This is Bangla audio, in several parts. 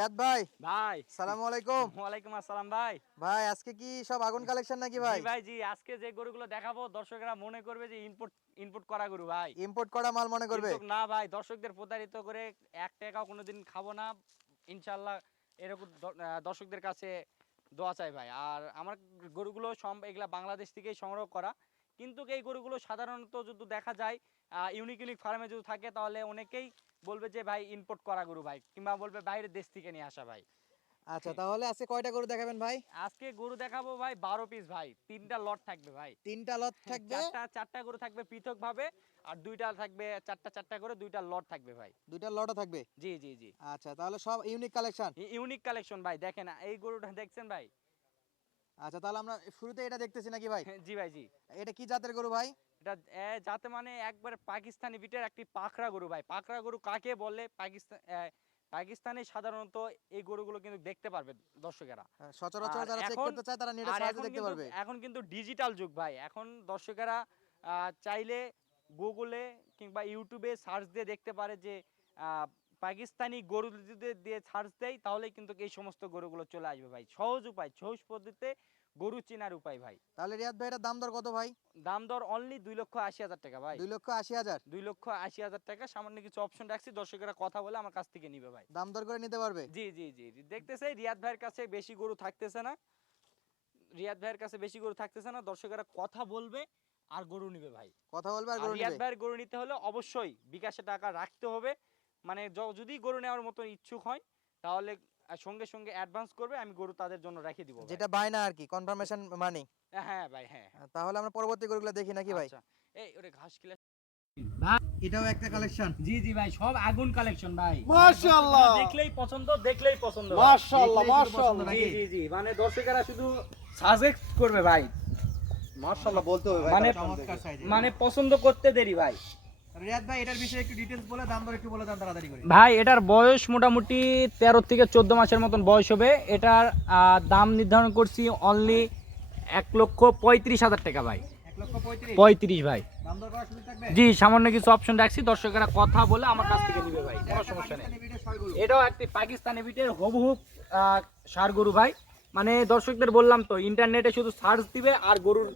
রিয়াদ ভাই, ভাই সালামু আলাইকুম। ওয়ালাইকুম আসসালাম ভাই। ভাই আজকে কি সব আগুন কালেকশন নাকি ভাই? জি ভাই জি, আজকে যে গরুগুলো দেখাবো দর্শকরা মনে করবে যে ইম্পোর্ট ইম্পোর্ট করা গরু ভাই। ইম্পোর্ট করা মাল মনে করবে? কিন্তু না ভাই, দর্শকদের প্রতারিত করে ১ টাকাও কোনোদিন খাবো না। ইনশাআল্লাহ এরকম দর্শকদের কাছে দোয়া চাই ভাই। আর আমার গরুগুলো এগুলা বাংলাদেশ থেকেই সংগ্রহ করা। কিন্তু এই গরুগুলো সাধারণত যদি দেখা যায় ইউনিক ইউনিক ফার্মে যদি থাকে তাহলে অনেকেই বলবে যে ভাই ইম্পোর্ট করা গরু ভাই, কিংবা বলবে বাইরের দেশ থেকে নিয়ে আসা ভাই। আচ্ছা, তাহলে আজকে কয়টা গরু দেখাবেন ভাই? আজকে গরু দেখাবো ভাই ১২ পিস ভাই। ৩টা লট থাকবে ভাই। তিনটা লট থাকবে। চারটা গরু থাকবে পৃথকভাবে, আর দুইটা থাকবে চারটা করে দুইটা লট থাকবে ভাই। দুইটা লটও থাকবে। জি জি জি। আচ্ছা, তাহলে সব ইউনিক কালেকশন। ইউনিক কালেকশন ভাই, দেখেন এই গরুটা দেখছেন ভাই? আচ্ছা, তাহলে আমরা শুরুতে এটা দেখতেছি নাকি ভাই? জি ভাই জি। এটা কি জাতের গরু ভাই? এটা যাতে মানে একবার পাকিস্তানি বিটের একটি পাকড়া গরু ভাই। পাকড়া গরু কাকে বলে পাকিস্তানে সাধারণত এই গরুগুলো কিন্তু দেখতে পারবে দর্শকেরা। সচরাচর আর যারা চেক এখন করতে চায় তারা নেটে আর সার্চে এখন দেখতে কিন্তু পারবে। এখন কিন্তু ডিজিটাল যুগ ভাই। এখন দর্শকেরা চাইলে গুগলে কিংবা ইউটিউবে সার্চ দিয়ে দেখতে পারে যে পাকিস্তানি গরু যদি দিয়ে সার্চ দেয় তাহলে কিন্তু এই সমস্ত গরুগুলো চলে আসবে ভাই। সহজ উপায়, সহজ পদ্ধতিতে গরু চেনার উপায় ভাই। তাহলে রিয়াদ ভাই এটার দাম দর কত ভাই? দাম দর অনলি ২,৮০,০০০ টাকা ভাই। 2,80,000। ২,৮০,০০০ টাকা। সামান্য কিছু অপশন রাখছি, দর্শকেরা কথা বলে আমার কাছ থেকে নিবে ভাই। দাম দর করে নিতে পারবে? জি জি জি জি। দেখতেছে রিয়াদ ভাইয়ের কাছে বেশি গরু থাকতেছে না। রিয়াদ ভাইয়ের কাছে বেশি গরু থাকতেছে না, দর্শকেরা কথা বলবে আর গরু নিবে ভাই। কথা বলবে আর আর গরু রিয়াদ নিবে। ভাইয়ের গরু নিতে হলে অবশ্যই বিকাশে টাকা রাখতে হবে। মানে যদি গরু নেওয়ার মতো ইচ্ছুক হয় তাহলে সঙ্গে সঙ্গে অ্যাডভান্স করবে, আমি গরু তাদের জন্য রেখে দিব ভাই। যেটা বায়না আর কি, কনফার্মেশন মানি। হ্যাঁ ভাই হ্যাঁ। তাহলে আমরা পরবর্তী গরুগুলো দেখি নাকি ভাই? আচ্ছা, এই ওরে ঘাস কিলা ভাই। এটাও একটা কালেকশন। জি জি ভাই, সব আগুন কালেকশন ভাই। মাশাআল্লাহ। দেখলেই পছন্দ ভাই। মাশাআল্লাহ, মাশাআল্লাহ জি নাকি? জি জি, মানে দর্শকেরা শুধু সাজেস্ট করবে ভাই। মাশাআল্লাহ বলতে হবে ভাই, মানে চমৎকার সাইজের। মানে পছন্দ করতে দেরি ভাই। রিয়াদ ভাই এটার বিষয়ে একটু ডিটেইলস বলে দাম দর একটু বলে দেন তাড়াতাড়ি করে। ভাই এটার বয়স মোটামুটি ১৩ থেকে ১৪ মাসের মতন বয়স হবে। এটার দাম নির্ধারণ করছি অনলি ১,৩৫,০০০ টাকা ভাই। 1,35,000 ৩৫ ভাই। দাম দর করা সুযোগ থাকবে? জি, সামান্য কিছু অপশন রাখছি, দর্শকেরা কথা বলে আমার কাছ থেকে নিবে ভাই, কোনো সমস্যা নেই। এটাও একটি পাকিস্তানি বিটের হুবহু ষাঁড় গরু ভাই। মানে দর্শকদের বললাম তো, ইন্টারনেটে শুধু সার্চ দিবে আর গরুর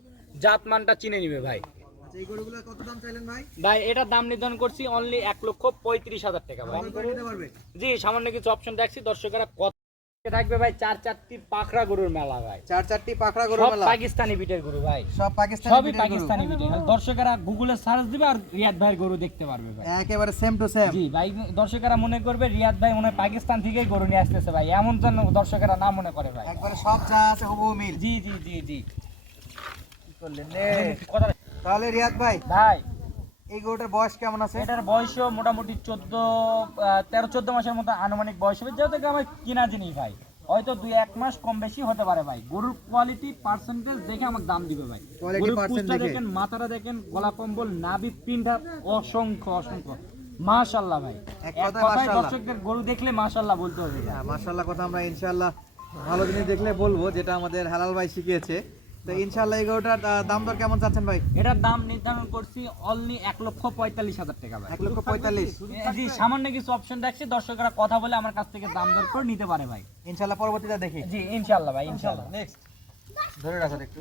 জাতমানটা চিনে নিবে ভাই। আচ্ছা, এই গরুগুলো কত দাম চাইলেন ভাই? ভাই এটার দাম নির্ধারণ করছি অনলি ১,৩৫,০০০ টাকা ভাই। দাম করে নিতে পারবে? জি, সামান্য কিছু অপশন রাখছি, দর্শকেরা কথা থাকবে ভাই। ৪টি পাখরা গরুর মেলা ভাই। 4টি পাকড়া গরু সব মেলা। পাকিস্তানি বিটের গরু ভাই। সব পাকিস্তানি সবই বিটের গরু। পাকিস্তানি বিটের। দর্শকেরা গুগলে সার্চ দিবে আর রিয়াদ ভাইয়ের গরু দেখতে পারবে ভাই। একেবারে সেম টু সেম। জি ভাই, দর্শকেরা মনে করবে রিয়াদ ভাই মনে হয় পাকিস্তান থেকেই গরু নিয়ে আসতেছে ভাই, এমন যেন দর্শকেরা না মনে করে ভাই। একবারে সব যা আছে হুবহু মিল। জি জি জি জি। কি করলেন রে? তাহলে রিয়াদ ভাই ভাই এই গরুটার বয়স কেমন আছে? এটার বয়সও মোটামুটি 13-14 মাসের মতো আনুমানিক বয়স হবে, যেহেতু আমার কিনা জিনিস ভাই। হয়তো 2-1 মাস কম বেশি হতে পারে ভাই। গরুর কোয়ালিটি পার্সেন্টেজ দেখে আমাকে দাম দিবে ভাই। কোয়ালিটি গরুর পার্সেন্ট পুঁচটা দেখে। দেখেন, মাথাটা দেখেন, গলা কম্বল, নাভি পিন্ডা অসংখ্য অসংখ্য। মাশাআল্লাহ ভাই। এক এক কথায় কথায় মাশাআল্লাহ। দর্শকদের গরু দেখলে মাশাআল্লাহ বলতে হবে ভাই। হ্যাঁ, মাশাআল্লাহ কথা আমরা ইনশাআল্লাহ ভালো জিনিস দেখলে বলবো, যেটা আমাদের হালাল ভাই শিখিয়েছে। তো ইনশাআল্লাহ এই গরুটার দাম দর কেমন চাচ্ছেন ভাই? এটার দাম নির্ধারণ করছি অনলি ১,৪৫,০০০ টাকা ভাই। 1,45,000। জি, সামান্য কিছু অপশন রাখছি, দর্শকরা কথা বলে আমার কাছ থেকে দাম দর করে নিতে পারে ভাই। ইনশাআল্লাহ পরবর্তীতে দেখি। জি ইনশাআল্লাহ ভাই, ইনশাআল্লাহ। নেক্সট ধরে রাখো একটু।